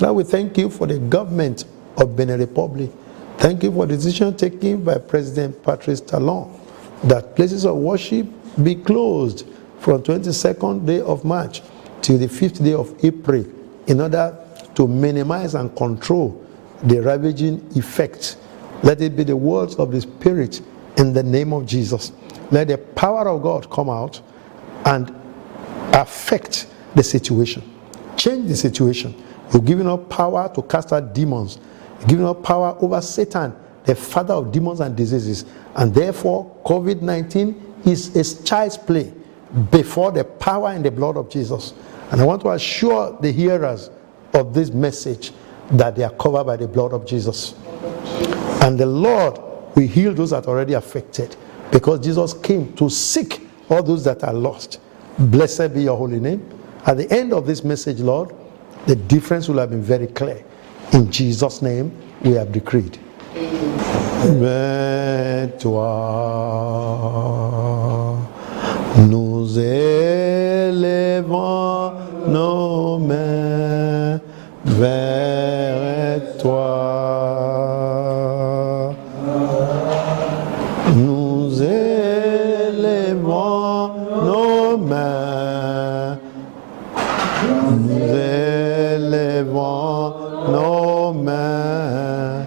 Lord, we thank you for the government of Benin Republic. Thank you for the decision taken by President Patrice Talon that places of worship be closed from 22nd day of March till the 5th day of April in order to minimize and control the ravaging effect. Let it be the words of the Spirit in the name of Jesus. Let the power of God come out and affect the situation. Change the situation. You're giving us power to cast out demons. You're giving us power over Satan, the father of demons and diseases. And therefore, COVID-19 is a child's play before the power and the blood of Jesus. And I want to assure the hearers of this message that they are covered by the blood of Jesus. And the Lord will heal those that are already affected, because Jesus came to seek all those that are lost. Blessed be your holy name. At the end of this message, Lord, the difference will have been very clear. In Jesus' name, we have decreed. Vers toi, nous élevons nos mains vers toi. Nous élevons nos mains. Nous élevons nos mains.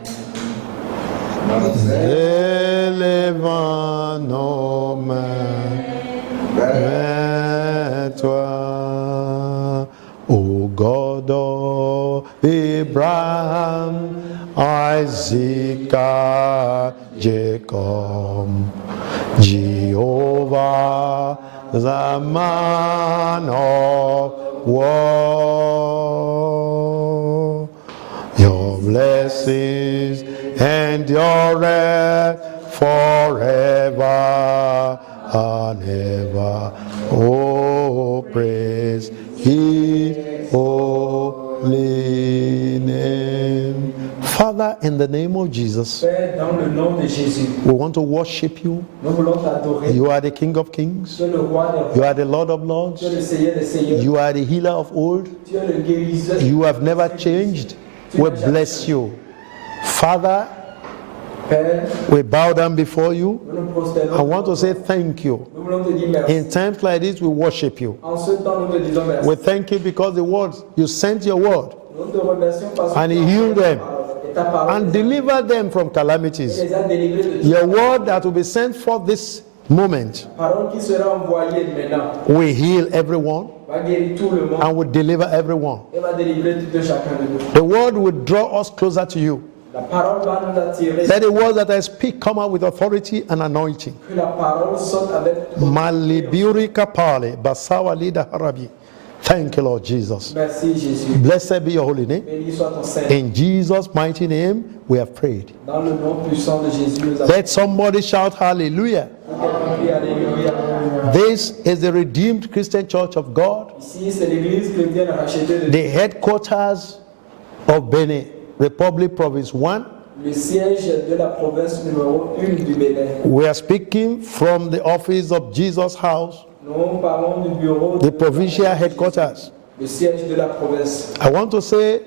Nous élevons nos mains vers toi. O God of Abraham, Isaac, Jacob, Jehovah, the man of war. Your blessings endure forever and ever. Oh, praise His holy name. Father, in the name of Jesus, Père, dans le nom de Jésus, we want to worship you. nous voulons t'adorer. You are the King of Kings. Tu es le roi des rois, You are the Lord of Lords. tu es le Seigneur des seigneurs, You are the healer of old. tu es le guérisseur. You have never changed. We bless you. Father, Père, we bow down before you. nous nous prosternons. I want to say thank you. Nous voulons te dire merci. In times like this, we worship you. En ce temps, nous te disons merci. We thank you because the words, you sent your word Nous te remercions parce and que He healed them ta parole and delivered them from calamities. les a délivrés de Your word that will be sent forth this moment parole qui sera envoyée maintenant will heal everyone va guérir tout le monde and will deliver everyone. et va délivrer tout de chacun de nous. The word will draw us closer to you. La parole va nous attirer. Let the words that I speak come out with authority and anointing. Que la parole sorte avec Maliburi kapale basawa lida harabi. Thank you, Lord Jesus. merci Jésus. Blessed be your holy name. Béni soit ton Saint. In Jesus' mighty name, we have prayed. Dans le nom puissant de Jésus, nous avons Let somebody shout hallelujah. prié. Alléluia. This is the Redeemed Christian Church of God, Ici, c'est l'église chrétienne rachetée de the headquarters of Benin Republic Province 1. le siège de la province numéro 1 du Bénin. We are speaking from the office of Jesus House, Nous parlons du bureau the provincial headquarters. le siège de la province. I want to say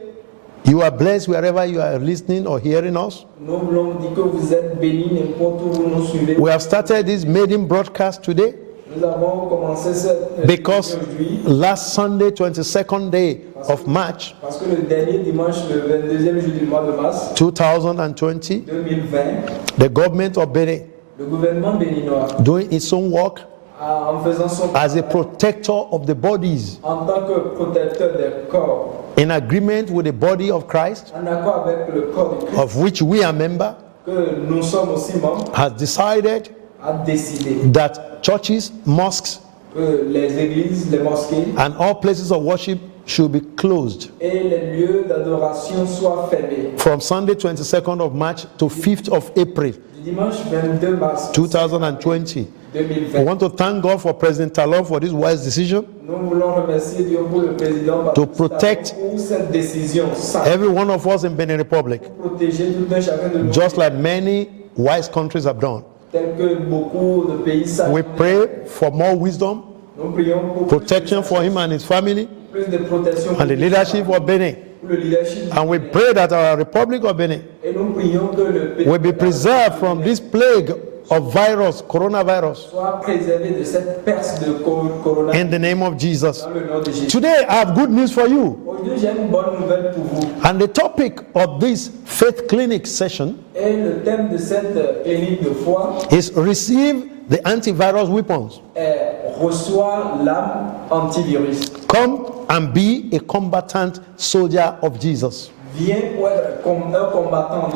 you are blessed wherever you are listening or hearing us. Nous voulons dire que vous êtes bénis n'importe où vous nous suivez. We have started this maiden broadcast today Nous avons commencé cette because aujourd'hui last Sunday, 22nd day of March parce que le dernier dimanche, le 22e jour du mois de mars 2020, 2020, the government of Benin, le gouvernement béninois doing its own work en faisant son as a protector of the bodies, en tant que protecteur des corps, in agreement with the body of Christ, en accord avec le corps de Christ, of which we are member, que nous sommes aussi membres, has decided a décidé that churches, mosques, que les églises, les mosquées and all places of worship should be closed et les lieux d'adoration soient fermés. from Sunday 22nd of March to 5th of April Du dimanche 22 mars 2020. We 2020, want to thank God for President Talon for this wise decision. nous voulons remercier Dieu pour le président To Patrice protect Talon pour cette décision sage, Every one of us in Benin Republic, pour protéger tout un chacun de nous, just like many wise countries have done. tel que beaucoup de pays sages. We pray for more wisdom, Nous prions pour protection for him and his family, plus de protection and the leadership of Benin. pour le leadership du And we Bénin. pray that our Republic of Benin Et nous prions que le pays will be preserved from this plague of virus, coronavirus, soit préservé de cette peste de corona in the name of Jesus. dans le nom de Jésus. Today, I have good news for you. Aujourd'hui, j'ai une bonne nouvelle pour vous. And the topic of this faith clinic session Et le thème de cette clinique de foi is receive the antivirus weapons. est reçoit l'âme antivirus. Come and be a combatant soldier of Jesus. Viens pour être comme un combattant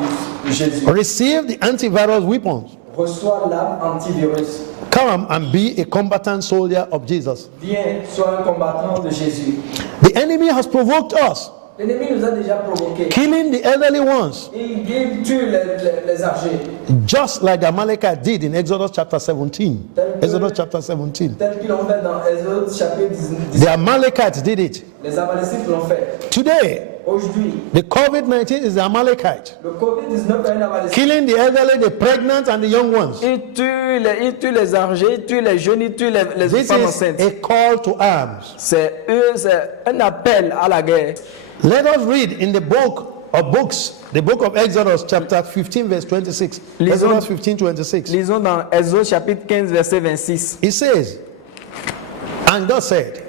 de Jésus. Receive the antivirus weapons. Reçois l'âme antivirus. Come and be a combatant soldier of Jesus. Viens, sois un combattant de Jésus. The enemy has provoked us, L'ennemi nous a déjà provoqués. killing the elderly ones, Il tue les âgés. just like Amalekite did in Exodus chapter 17. Exodus chapter 17. Tel qu'ils l'ont fait dans Exode chapitre 10. The Amalekites did it. Les Amalécites l'ont fait. Today, Aujourd'hui, the COVID-19 is the Amalekite, le Covid-19 est un Amalécite. killing the elderly, the pregnant, and the young ones. Il tue les âgés, il tue les jeunes, il tue les This femmes is enceintes. a call to arms. C'est un appel à la guerre. Let us read in the book of books, the book of Exodus, chapter 15, verse 26. Exodus 15, 26. Lisons dans Exode chapitre 15, verset 26. It says, and God said,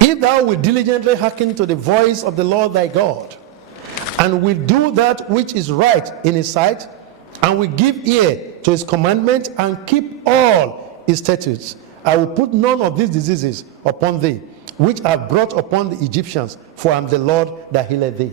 if thou wilt diligently hearken to the voice of the Lord thy God, and will do that which is right in his sight, and will give ear to his commandment, and keep all his statutes, I will put none of these diseases upon thee, which I have brought upon the Egyptians, for I am the Lord that healeth thee.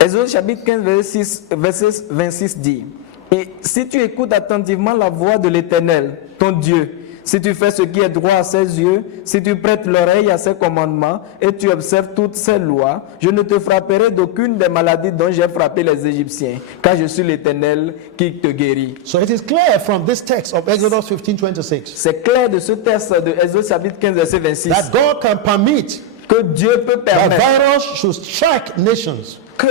Exode chapitre 15, verset 26 dit, et si tu écoutes attentivement la voix de l'Éternel, ton Dieu, si tu fais ce qui est droit à ses yeux, si tu prêtes l'oreille à ses commandements et tu observes toutes ses lois, je ne te frapperai d'aucune des maladies dont j'ai frappé les Égyptiens, car je suis l'Éternel qui te guérit. So it is clear from this text of Exodus 15, 26, C'est clair de ce texte de Exode chapitre 15, verset 26, that God can permit que Dieu peut that permettre virus should strike nations. que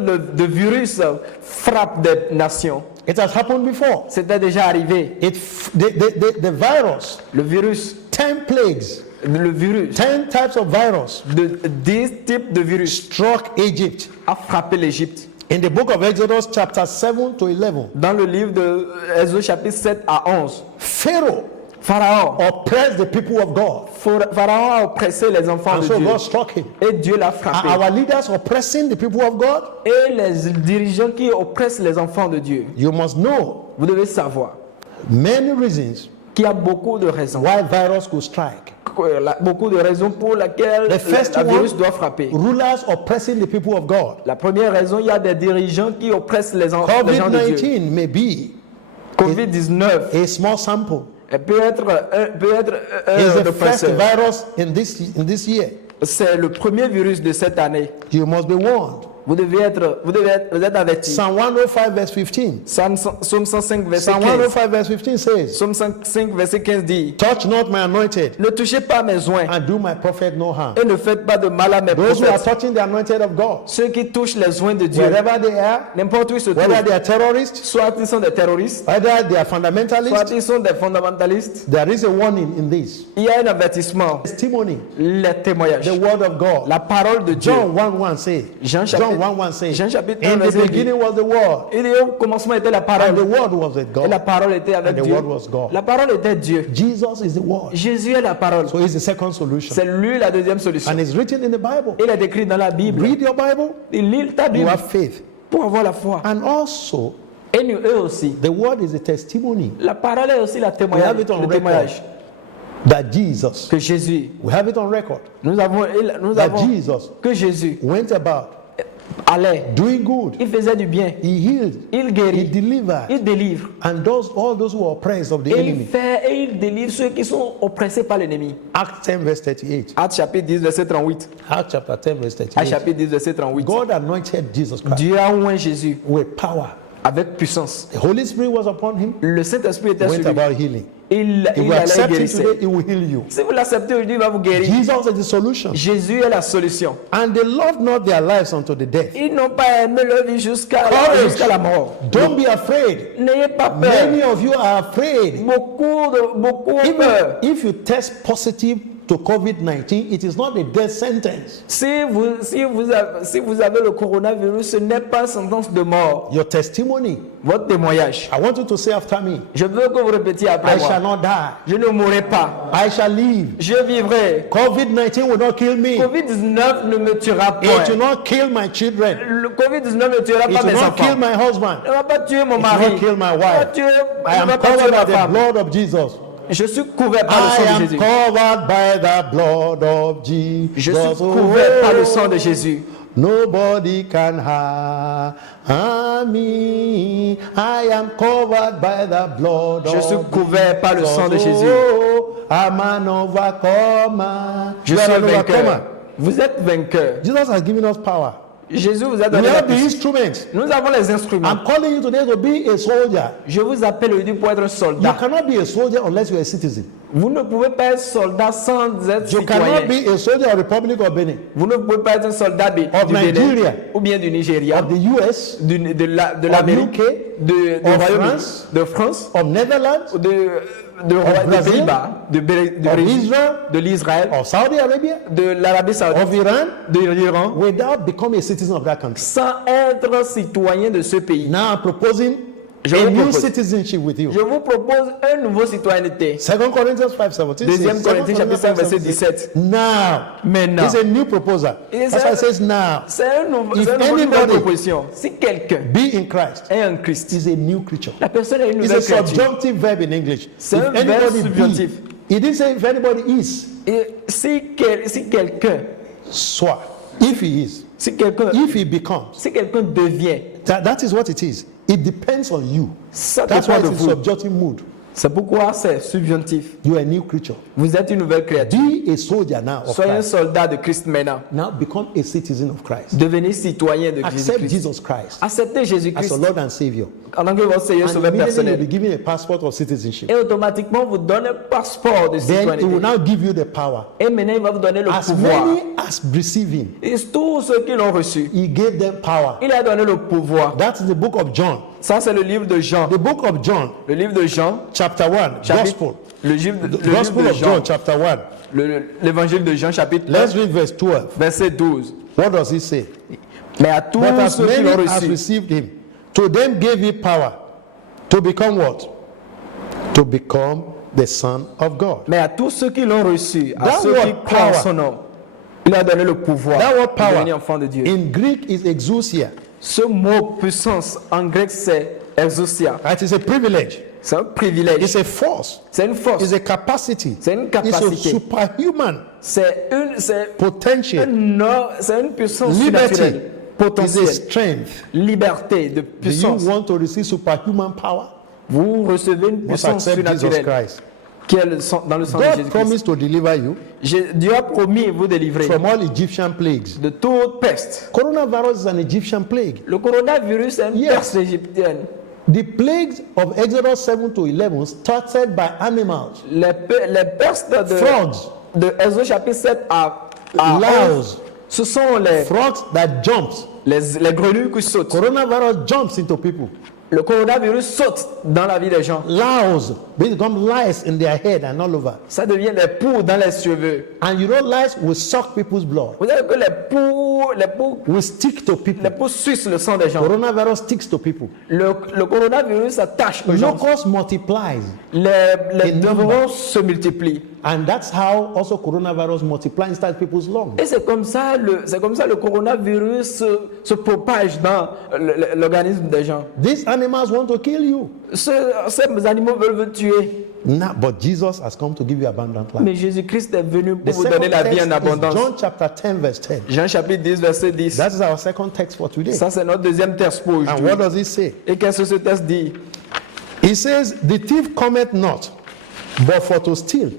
le virus frappe des nations. It has happened before. C'était déjà arrivé. The virus, Le virus, 10 plagues, le virus, 10 types of virus 10 types de virus struck Egypt. a frappé l'Égypte. In the book of Exodus, chapter 7 to 11, Dans le livre de Exode chapitre 7 à 11, Pharaoh Pharaon oppressed the people of God. Pharaon a oppressé les enfants And de so Dieu. God struck him. Et Dieu l'a Are frappé. our leaders oppressing the people of God? Et les dirigeants qui oppressent les enfants de Dieu, You must know vous devez savoir many reasons qu'il y a beaucoup de raisons. why virus could strike. Beaucoup de raisons pour lesquelles The first le virus one, doit frapper. rulers oppressing the people of God. La première raison, il y a des dirigeants qui oppressent les gens de Dieu. COVID-19 may be Covid-19 a small sample. peut être It's un the first oppresseur. virus in this year. C'est le premier virus de cette année. You must be warned. Vous êtes avertis. Psalm 105 verse 15. Psaume 105, verset Psalm 15. 105 verse 15 says, Psaume 105, verset 15 dit, touch not my anointed ne touchez pas mes oints and do my prophet no harm. et ne faites pas de mal à mes Those who are prophètes. touching the anointed of God, Ceux qui touchent les oints de Dieu, wherever they are, n'importe où ils se whether trouvent, they are terrorists, soit ils sont des terroristes, whether they are soit fundamentalists, ils sont des fondamentalistes, there is a warning in this. il y a un avertissement, Testimony, les témoignages, the word of God. la parole de Dieu. John 1:1 says, Jean John chapitre 1:1 says, Jean chapitre 1, in the verset 8. beginning was the word, Il dit au commencement était la and the parole, word was with et la God. parole était And avec the Dieu. word was God. La parole était Dieu. Jesus is the word. Jésus est la parole. So it's the second solution. C'est lui la deuxième solution. And it's written in the Bible. Il est écrit dans la Bible. Read your Bible, Il lit ta you Bible have faith. pour avoir la foi. And also, Et nous, eux aussi. the word is a testimony La parole est aussi la We témoignage, have it on le record. témoignage that Jesus, que Jésus. we have it on record, Nous avons that Jesus que Jésus went about allait. doing good. Il faisait du bien. He healed, Il he guérit. delivered, Il délivre. and all those who are oppressed of the Et il enemy. fait et il délivre ceux qui sont oppressés par l'ennemi. Acts 10 verse 38. Actes chapitre 10, verset 38. Acts chapter 10 verse Actes 38. chapitre 10, verset 38. God anointed Jesus Christ Dieu a oint Jésus with power. avec puissance. The Holy Spirit was upon him, Le Saint-Esprit était went sur lui. about healing. il If you allait accept him guérir. today, he will heal you. Si vous l'acceptez aujourd'hui, il va vous guérir. Jesus is the solution. Jésus est la solution. And they loved not their lives unto the death. Ils n'ont pas aimé leur vie jusqu'à la mort. Don't be afraid. N'ayez pas peur. Many of you are afraid. Beaucoup ont Even peur. if you test positive to COVID-19, it is not a death sentence. Si vous avez le coronavirus, ce n'est pas une sentence de mort. Your testimony, Votre témoignage. I want you to say after me, Je veux que vous répétiez après I shall moi. not die. Je ne mourrai pas. I shall live. Je vivrai. COVID-19 will not kill me. Covid-19 ne me tuera It will pas. not kill my children. Le Covid-19 ne tuera It pas will mes not kill enfants. my husband. Ne va pas tuer mon It mari. will not kill my Ne va wife. pas tuer- I ne am va pas covered tuer by ma the femme. blood of Jesus. Je suis couvert par le I sang de am Jésus. covered by the blood of Jesus. Je suis couvert par le sang de Jésus. Nobody can harm me. I am covered by the blood Je suis of couvert par le sang de Jesus. Jésus. Oh, I'm an overcomer. Je You suis are un an overcomer. vainqueur. Vous êtes vainqueur. Jesus has given us power. Jésus vous a We donné la have the puissance. instruments. Nous avons les instruments. I'm calling you today to be a soldier. Je vous appelle aujourd'hui pour être un You soldat. cannot be a soldier unless you're a citizen. Vous ne pouvez pas être soldat sans être You cannot citoyen. be a soldier of the Republic of Benin, Vous ne pouvez pas être un soldat du Nigeria. Bénin ou bien du Nigeria, of the US, de l'Amérique, UK, du of Royaume-Uni, France, de France, of Netherlands, des Brazil, Pays-Bas, de of Brésil, Israel, de l'Israël, of Saudi Arabia, de l'Arabie Saoudite, of Iran, de l'Iran, without becoming a citizen of that country. sans être citoyen de ce pays. Now I'm proposing Je a vous new propose- citizenship with you. Je vous propose une nouvelle citoyenneté. 2 Corinthians 5:17. Deuxième says, Corinthiens 2 chapitre 5 verset 5:17. 17. Now, Maintenant. it's a new proposal. It's That's a- why it says now. C'est une If nouvelle anybody- proposition. Si quelqu'un Be in Christ. est en Christ, Is a new creature. la personne est une It's a nouvelle créature. subjunctive verb in English. C'est If un verbe anybody subjonctif. be, he didn't say if anybody is, Et si quelqu'un, soit. If he is, si quelqu'un, if he becomes, si quelqu'un devient, that is what it is. It depends on you. ça That's why dépend de it's in vous. subjunctive mood. C'est pourquoi c'est subjonctif. You are a new creature. Vous êtes une nouvelle créature. Be a soldier now of Soyez un Christ. soldat de Christ maintenant. Now become a citizen of Christ. Devenez citoyen de Accept Jésus-Christ. Jesus Christ Acceptez as Jésus-Christ your Lord and Savior. en tant que votre Seigneur And sauveur immediately you'll be personnel. given a passport of citizenship. Et automatiquement, vous donne un passeport de Then it will citoyenneté. now give you the power. Et maintenant, il va vous donner le As pouvoir. many as receive him, Et tous ceux qui l'ont reçu, he gave them power. il a donné le pouvoir. That's the book of John. Ça, c'est le livre de Jean. The book of John, Le livre de Jean, chapter 1, chapitre, Gospel. le livre The livre Gospel de of Jean, John, chapter 1. l'évangile de Jean, chapitre 1, Let's read verse 12. verset 12. What does he say? Mais à tous But as ceux qui many l'ont as reçu, received him, to them gave he power to become what? To become the Son of God. mais à tous ceux qui l'ont reçu, à That ceux qui word croient en power. son nom, il a donné le pouvoir That word de power devenir enfant de Dieu. in Greek is exousia. Ce mot puissance en grec c'est exousia. It is a privilege. C'est un privilège. It's a force. C'est une force. It's a capacity. C'est une It's a capacité. superhuman C'est potential. c'est une puissance Liberty surnaturelle, is a potentielle, strength. liberté de Do you puissance. want to receive superhuman power? Vous recevez une Must puissance accept Jesus surnaturelle Christ. qui est dans le sang de God Jésus-Christ. promised to deliver you Dieu a promis vous délivrer from all Egyptian plagues. de toute peste. Coronavirus is an Egyptian plague. Le coronavirus est une Yes. peste égyptienne. The plagues of Exodus 7 to 11 started by animals, Les pestes frogs, de Exode chapitre 7 à Laos. 11, ce sont les frogs that jumps. grenouilles qui sautent. Coronavirus jumps into people. Le coronavirus saute dans la vie des gens. Laos, they become lice in their head and all over. Ça devient des poux dans les cheveux. And you know lice will suck people's blood, Vous savez que les poux will stick to people. sucent le sang des gens. Coronavirus sticks to people. Le coronavirus s'attache aux gens. Locust multiplies. Les In number. devrons se multiplient. And that's how also coronavirus multiplies inside people's lungs. Et c'est comme ça le coronavirus se propage dans l'organisme des gens. These animals want to kill you. Ces animaux veulent vous tuer. Nah, but Jesus has come to give you abundant life. Mais Jésus-Christ est venu The pour vous donner second la vie text en abondance. is John chapter 10 verse 10. Jean chapitre 10, verset 10. That is our second text for today. Ça, c'est notre deuxième texte pour And aujourd'hui. what does it say? Et qu'est-ce que ce texte dit? He says, the thief cometh not, but for to steal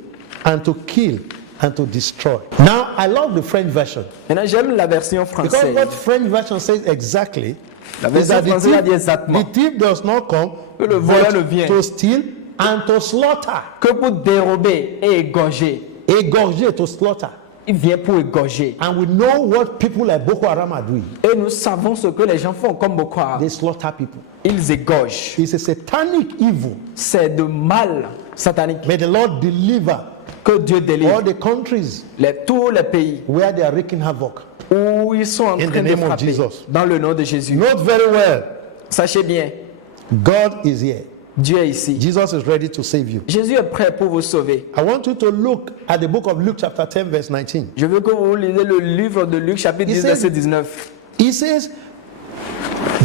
and to kill and to destroy. Now, I love the French version. Maintenant, j'aime la version Because française. what French version says exactly La is version that française a dit exactement the thief does not come que le voleur ne but vient to steal and to slaughter. que pour dérober et égorger. Égorger, to slaughter. Il vient pour égorger. And we know what people like Boko Haram are doing. Et nous savons ce que les gens font comme Boko Haram. They slaughter people. Ils égorgent. It's a satanic evil. C'est de mal satanique. May the Lord deliver Que Dieu délivre all the countries tous les pays where they are wreaking havoc. où ils sont en In the train de name of frapper. Jesus. Dans le nom de Jésus. Note very well, Sachez bien, God is here. Dieu est ici. Jesus is ready to save you. Jésus est prêt pour vous sauver. I want you to look at the book of Luke chapter 10 verse 19. Je veux que vous lisez le livre de Luc chapitre 10 said- verset 19. He says,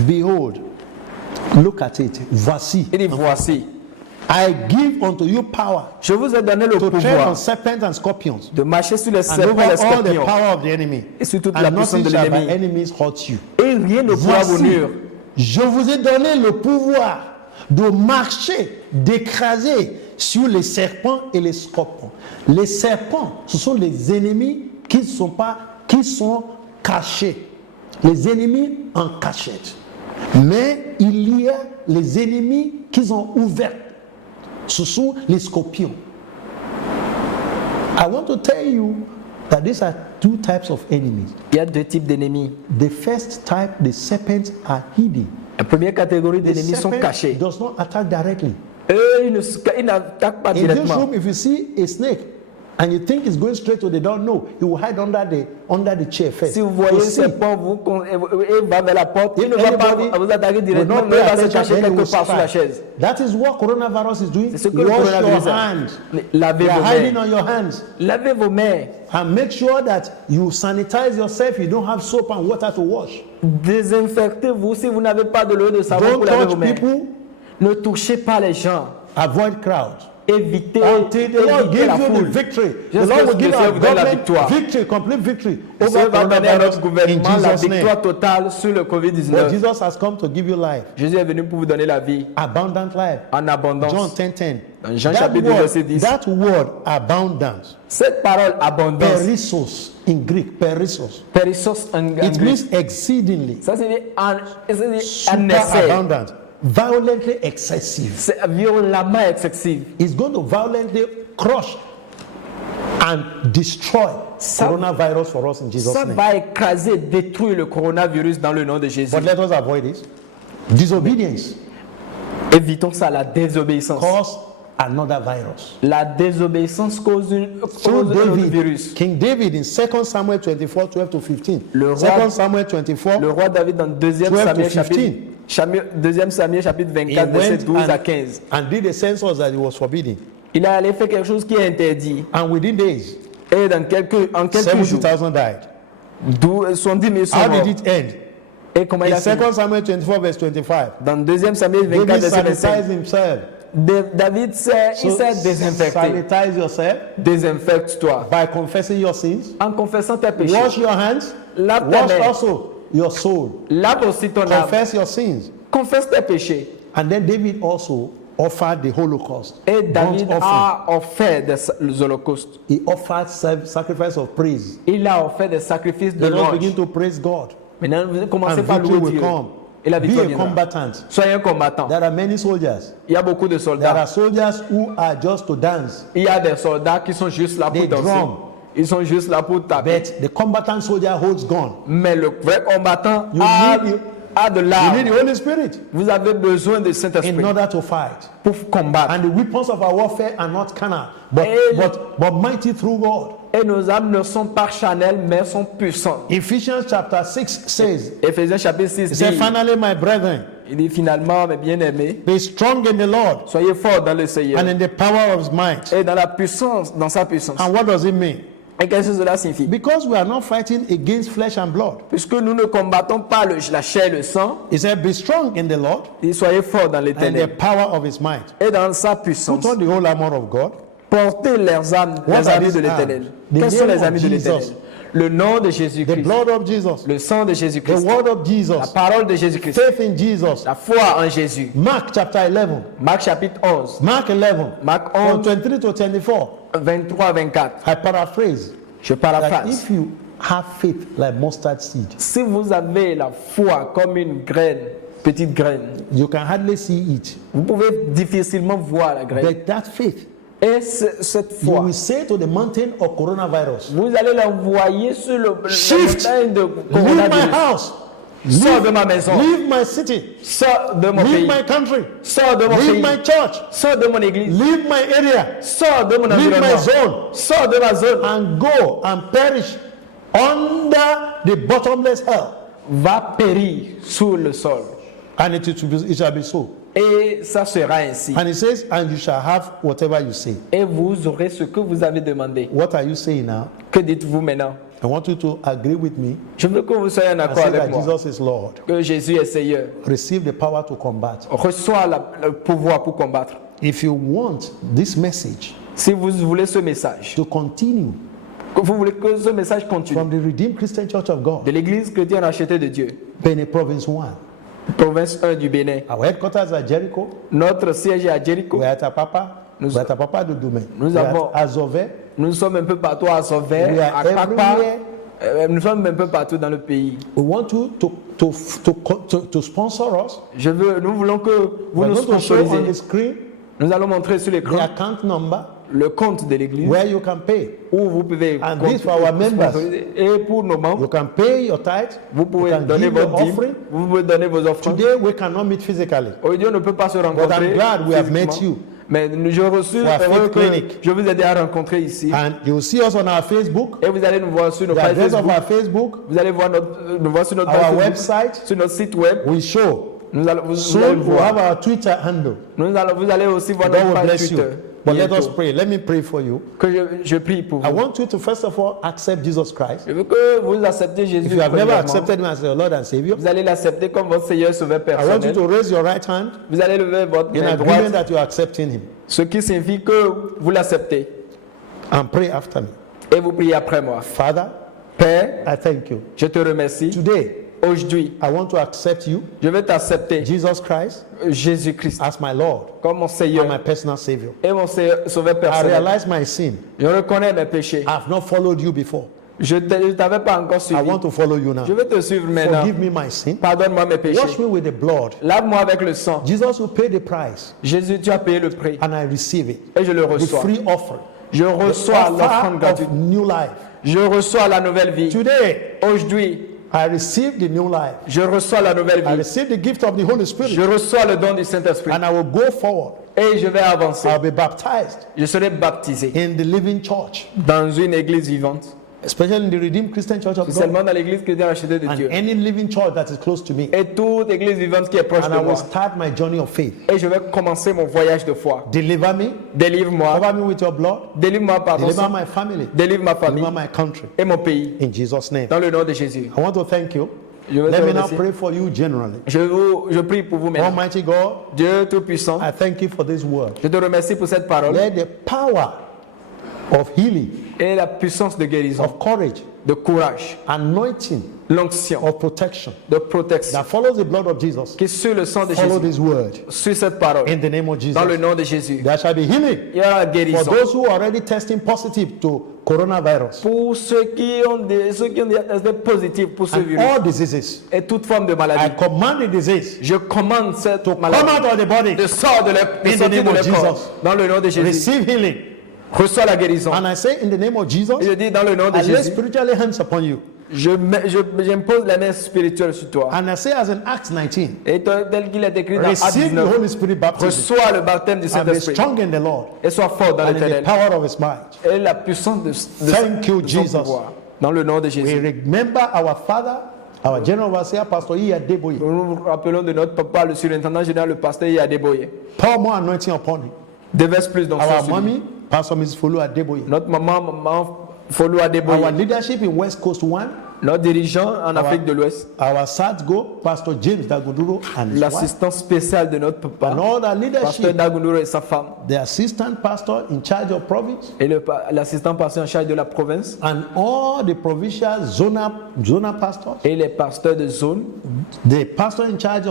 behold, look at it. Voici, Il dit voici, I give unto you power je vous ai donné le to tread pouvoir on serpents and scorpions de marcher sur les and serpents et over les all the scorpions. power of the enemy. Et sur toute la And puissance nothing de shall by l'ennemi. enemies hurt you. Et rien ne pourra vous Voici, nuire. je vous ai donné le pouvoir de marcher, d'écraser sur les serpents et les scorpions. Les serpents, ce sont les ennemis qui sont cachés. Les ennemis en cachette. Mais il y a les ennemis qui sont ouverts. Ce sont les scorpions. I want to tell you that these are two types of enemies. Il y a deux types d'ennemis. The first type, the serpents are hidden. La première catégorie The d'ennemis sont serpent cachés. does not attack directly. Eux, ils n'attaquent pas In this directement. room, if you see a snake and you think it's going straight to the door, no, he will hide under the chair first. Si vous voyez To un see. serpent, il va vers la porte, il ne va pas Anybody vous attaquer will directement, not mais pay il va se attention, cacher then he will quelque part sous la strike. chaise. That is what coronavirus is doing. C'est ce que le Wash your coronavirus a. hands. Lavez They are vos hiding mains. on your hands. Lavez vos mains. And make sure that you sanitize yourself. You don't have soap and water to wash. Désinfectez-vous si vous n'avez pas de l'eau de savon Don't pour laver vos touch mains. people. Ne touchez pas les gens. Avoid crowds. Évitez, Until the Lord évitez gives la you the foule. victory. The Jusqu'à Lord ce will que give Dieu our vous donne la government victoire. victory, complete victory Dieu over va donner à notre coronavirus in gouvernement la Jesus' name. victoire totale sur le But Covid-19. Jesus has come to give you life, Jésus est venu pour vous donner la vie abundant life. en abondance. John 10:10. Dans Jean chapitre 2, verset 10. That word abundance, Cette parole abondance, perissos in Greek, perissos. perissos en It grec, means exceedingly, ça c'est un super essai. abundant, violently excessive. C'est violemment excessif. It's going to violently crush and destroy Ça- coronavirus for us in Jesus' Ça name. va écraser, détruire le coronavirus dans le nom de Jésus. But let us avoid this. Disobedience Évitons ça, la désobéissance. cause another virus. La désobéissance cause Through un autre David, virus. King David in 2 Samuel 24, 12 to 15. Le roi- 2 Samuel 24, Le roi David dans 2 12 to Samuel 15. 2 Samuel chapitre he 24 verset went 12 à 15. and did a census that he was forbidden. Il a allé faire quelque chose qui est interdit. And within days, Et en quelques jours, 70,000 died. 70 000 sont How morts. did it end? Et comment il In a fini? 2 Samuel 24, verse 25. Dans 2 Samuel 24 David verset 25. sanitized himself. David il So, s'est désinfecté. sanitize yourself Désinfecte-toi. by confessing your sins. En confessant tes péchés. Wash your hands. Lave tes Wash mains. also your soul. Lave aussi ton âme. Confess your sins. Confesse tes péchés. And then David also offered the Holocaust. Et burnt David offering. a offert des holocaustes. He offered sacrifice of praise. Il a offert des sacrifices de Let us louange. begin to praise God. Maintenant, vous commencez And par victory louer will Dieu. come. Et la Be victoire a viendra. combatant. Soyez un combattant. There are many soldiers. Il y a beaucoup de There soldats. are soldiers who are just to dance. Il y a des soldats qui sont juste là pour They danser. drum. Ils sont juste là pour taper. But the combatant soldier holds gun. Mais le vrai combattant You a de You need l'arme. the Holy Spirit Vous avez besoin de in Saint-Esprit order to fight. pour combattre. And the weapons of our warfare are not carnal, but, Et- but mighty through God. Et nos âmes ne sont pas charnelles, mais sont puissantes. Ephesians chapter 6 says, Éphésiens chapitre 6 it says, dit, finally, my brethren, il dit finalement, mes bien-aimés, be strong in the Lord soyez forts dans le Seigneur and in the power of his might. et dans la puissance, dans sa puissance. And what does it mean? Et qu'est-ce que cela signifie? Because we are not fighting against flesh and blood. Puisque nous ne combattons pas la chair et le sang, He said, be strong in the Lord il dit, soyez forts dans and the l'éternel power of his might. et dans sa puissance. Put on the whole armor of God. Portez les âmes, What les are amis these de l'éternel. arms? The Quels sont name les of amis de Jesus. l'éternel? Le nom de The Jésus-Christ, blood of Jesus. le sang de The Jésus-Christ, word of la Jesus. parole de Jésus-Christ, Faith in Jesus. la foi en Jésus. Mark chapter 11. Marc chapitre 11, Mark 11. Marc From 11, 23 to 24. 23 à 24. I paraphrase. Je That paraphrase. if you have faith like mustard seed, Si vous avez la foi comme une graine petite graine. You can hardly see it. Vous pouvez difficilement voir la graine. But that faith, Et cette you foi, will say to the mountain of coronavirus, vous allez l'envoyer sur la Shift. montagne de leave my coronavirus. house, Sors de ma maison. leave my city, Sors de mon leave pays. my country, Sors de mon leave pays. my church, Sors de mon église. leave my area, Sors de mon leave my environnement. zone, Sors de ma zone. and go and perish under the bottomless hell. Va périr sous le sol. And it shall be so. Et ça sera ainsi. And it says, and you shall have whatever you say. Et vous aurez ce que vous avez demandé. What are you saying now? Que dites-vous maintenant? I want you to agree with me Je veux que vous soyez en and accord say avec that moi. Jesus is Lord. Que Jésus est Seigneur. Receive the power to combat. Reçois le pouvoir pour combattre. If you want this message Si vous voulez ce message, to continue que vous voulez que ce message continue, from the Redeemed Christian Church of God, de l'église chrétienne rachetée de Dieu, Benin Province 1, province 1 du Bénin, our headquarters are Jericho, notre siège est à Jericho. we're at Apapa, Nous- we're at Apapa de Domaine, nous we're avons- at Azove, Nous sommes un peu partout à we Sauver, are à Kapa. everywhere. Nous sommes un peu partout dans le pays. We want you to sponsor us. Nous voulons que vous We're nous going to show on the sponsorisez. screen Nous allons montrer sur the l'écran account number le compte de l'église where you can pay. où vous pouvez And this for our members. sponsoriser. Et pour nos membres, You can pay your tithe. vous You pouvez can donner give your votre dîme, offering. vous pouvez donner vos offrandes. Today we cannot meet physically. Aujourd'hui, on ne peut pas se rencontrer. I'm glad we have met physiquement. you. Mais je reçu For our faith heureux que clinic. je vous ai déjà rencontré ici. And you'll see us on our Facebook, Et vous allez nous voir sur nos the pages address of Facebook. our Facebook, Vous allez nous voir sur notre page our Facebook, website. sur notre site web. We show. Vous allez Soon we'll voir. have our Twitter handle. Vous allez aussi voir God notre will page bless you. Twitter. But let us bientôt. pray. Let me pray for you. Que je prie pour I vous. want you to first of all accept Jesus Christ. Je veux que vous acceptiez Jésus. If you have never premièrement. accepted him as your Lord and Savior, Vous allez l'accepter comme votre Seigneur Sauveur I want you personnel. to raise your right hand Vous allez lever votre in main agreement droite, that you are accepting him ce qui signifie que vous l'acceptez. and pray after me. Et vous priez après moi. Father, Père, I thank you. je te remercie. Today, Aujourd'hui, I want to accept you, je vais t'accepter, Jesus Christ, Jésus-Christ, as my Lord comme mon and Seigneur my personal Savior. et mon Sauveur I personnel. realize my sin. Je reconnais mes péchés. I have not followed you before. Je ne t'avais pas encore I suivi. want to follow you now. Je vais te suivre maintenant. Forgive me my sin. Pardonne-moi mes péchés. Wash me with the blood. Lave-moi avec le sang. Jesus will pay the price Jésus, tu as payé le prix and I receive it. et je le The reçois. free offering. Je reçois l'offrande Offer gratuite. of new life. Je reçois la nouvelle vie. Today, Aujourd'hui, I receive the new life. je reçois la nouvelle I vie. receive the gift of the Holy Je Spirit. reçois le don du Saint-Esprit. And I will go forward. Et je vais avancer. I'll be baptized Je serai baptisé in the living church, dans une église vivante. especially in the Redeemed Christian Church of God. Seulement dans l'église chrétienne rachetée de And Dieu. any living church that is close to me. Et toute église vivante qui est proche And de I will moi. start my journey of faith. Et je vais commencer mon voyage de foi. Deliver me. Délivre-moi. Cover me with your blood. Délivre-moi par ton Deliver sang. my family. Délivre ma famille Deliver my country. et mon pays. In Jesus' name. Dans le nom de Jésus. I want to thank you. Je vais te Let me now remercier. pray for you generally. Je prie pour vous maintenant. Almighty God, Dieu Tout-Puissant, I thank you for this word. je te remercie pour cette parole Let the power of healing, et la puissance de guérison, of courage, de courage, anointing, l'onction, of protection de protection that follows the blood of Jesus. qui suit le sang de Follow Jésus. this word Sur cette parole, in the name of Jesus. dans le nom de Jésus. There shall be healing Il y a la for guérison. those who are already testing positive to coronavirus Pour ceux qui ont des tests positifs pour ce and virus all diseases. et toute forme de I maladie, command the disease je commande cette to come maladie out of the body. de sortir de In the sortir name de of leur corps. Jesus. Dans le nom de Jésus. Receive healing. Reçois la guérison. And I say in the name of Jesus, Et je dis dans le nom de I lay Jésus, spiritually hands upon you. j'impose la main spirituelle sur toi. And I say as in Acts 19, Et tel qu'il est écrit dans Actes receive the 19, Holy Spirit baptism reçois le baptême du and be Saint-Esprit strong in the Lord et sois fort dans and in the l'éternel. power of his might. Et la puissance de Thank you, son Jesus. pouvoir. Dans le nom de We Jésus. remember our father, our general overseer, Pastor Iya Deboye. Nous nous rappelons de notre papa, le surintendant général, le pasteur Yadeboye. Pour more anointing upon him. Déverse plus dans Our son mommy, Pastor Mrs. Folu Adeboye. Notre maman Follow Our Adeboye. leadership in West Coast 1, Notre dirigeant en Afrique de l'Ouest. our SATGO, Pastor James Dagunduro and his wife, L'assistant spécial de notre and papa. all the Pasteur leadership, Dagunduro et sa femme. the assistant pastor in charge of province, Et l'assistant pasteur en charge de la province. and all the provincial zonal pastors, Et les pasteurs de zone. the pastor in charge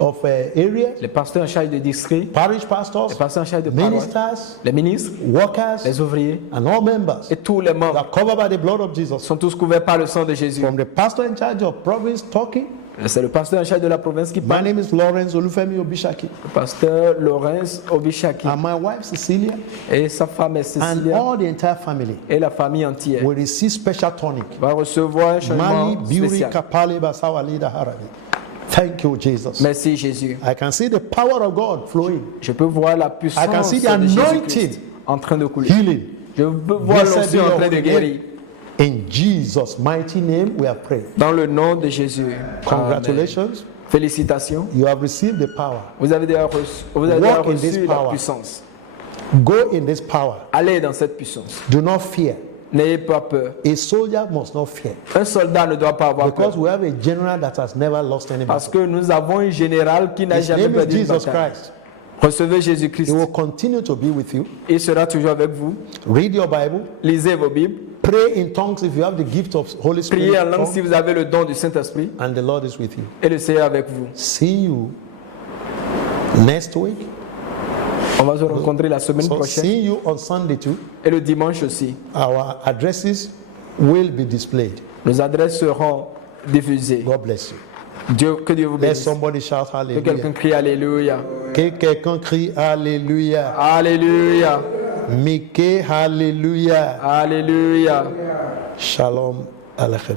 of areas, Les pasteurs en charge de district. parish Les pastors, pasteurs en charge de paroisse. ministers, Les ministres. workers, Les ouvriers. and all members Et tous les membres are covered by the blood of Jesus. sont tous couverts par le sang de Jésus. From the pastor in charge of province talking C'est le pasteur en charge de la province qui My parle. name is Lawrence Olufemi Obishaki. Le pasteur Laurence Obishaki. And my wife Cecilia Et sa femme est and Cécilia. all the entire family Et la famille entière will receive special tonic. va recevoir un Mali changement Beauty spécial. Kapali Basawa Lida Harabi. Thank you, Jesus. Merci Jésus. I can see the power of God flowing, Je peux voir la puissance I can see the de anointing. Jésus-Christ en train de couler. healing. Je peux voir Blessed l'onction be en your train de holy guérir. name. In Jesus' mighty name, we have prayed. Dans le nom de Jésus. Amen. Congratulations. Félicitations. You have received the power. Vous avez déjà Walk in this reçu la power. puissance. Go in this power. Allez dans cette puissance. Do not fear. N'ayez pas peur. A soldier must not fear. Un soldat ne doit pas avoir Because peur. we have a general that has never lost any Parce battle. que nous avons un général qui n'a His jamais name is perdu une Jesus bataille. Christ. Recevez He Jésus-Christ. will continue to be with you. Il sera toujours avec vous. Read your Bible. Lisez vos Bibles. Pray in tongues if you have the gift of Holy Spirit. Priez en langue si vous avez le don du Saint-Esprit. And the Lord is with you. Et le Seigneur avec vous. See you next week. On va se rencontrer la semaine So prochaine. see you on Sunday too. Et le dimanche aussi. Our addresses will be displayed. Nos adresses seront diffusées. God bless you. Que Dieu vous Let bénisse. somebody shout Que hallelujah. quelqu'un crie Alléluia. Que quelqu'un crie Alléluia. Alléluia. Mickey Hallelujah. Alléluia. Shalom Alechem.